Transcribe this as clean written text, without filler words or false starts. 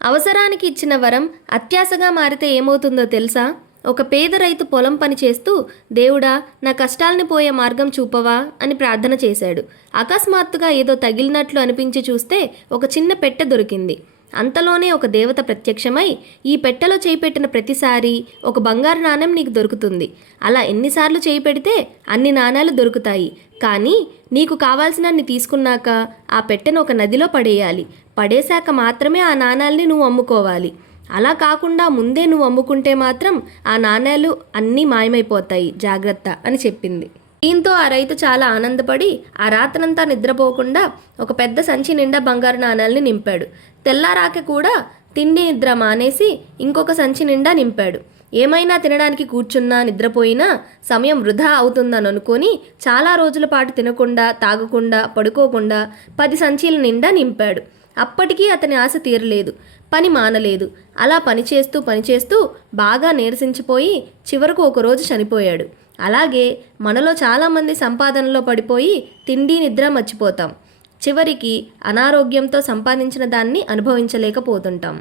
అవసరానికి ఇచ్చిన వరం అత్యాశగా మారితే ఏమవుతుందో తెలుసా? ఒక పేద రైతు పొలం పని చేస్తూ దేవుడా నా కష్టాల్ని పోయే మార్గం చూపవా అని ప్రార్థన చేశాడు. అకస్మాత్తుగా ఏదో తగిలినట్లు అనిపించి చూస్తే ఒక చిన్న పెట్టె దొరికింది. అంతలోనే ఒక దేవత ప్రత్యక్షమై ఈ పెట్టెలో చేయి పెట్టిన ప్రతిసారి ఒక బంగారు నాణెం నీకు దొరుకుతుంది. అలా ఎన్నిసార్లు చేయి పెడితే అన్ని నాణేలు దొరుకుతాయి. కానీ నీకు కావాల్సినన్ని తీసుకున్నాక ఆ పెట్టెను ఒక నదిలో పడేయాలి. పడేశాక మాత్రమే ఆ నాణాల్ని నువ్వు అమ్ముకోవాలి. అలా కాకుండా ముందే నువ్వు అమ్ముకుంటే మాత్రం ఆ నాణేలు అన్నీ మాయమైపోతాయి, జాగ్రత్త అని చెప్పింది. దీంతో ఆ రైతు చాలా ఆనందపడి ఆ రాత్రంతా నిద్రపోకుండా ఒక పెద్ద సంచి నిండా బంగారు నాణేల్ని నింపాడు. తెల్లారాక కూడా తిండి నిద్ర మానేసి ఇంకొక సంచి నిండా నింపాడు. ఏమైనా తినడానికి కూర్చున్నా నిద్రపోయినా సమయం వృధా అవుతుందని అనుకొని చాలా రోజుల పాటు తినకుండా తాగకుండా పడుకోకుండా 10 సంచీల నిండా నింపాడు. అప్పటికీ అతని ఆశ తీరలేదు, పని మానలేదు. అలా పనిచేస్తూ బాగా నీరసించిపోయి చివరకు ఒకరోజు చనిపోయాడు. అలాగే మనలో చాలామంది సంపాదనలో పడిపోయి తిండి నిద్ర మర్చిపోతాం. చివరికి అనారోగ్యంతో సంపాదించిన దాన్ని అనుభవించలేకపోతుంటాం.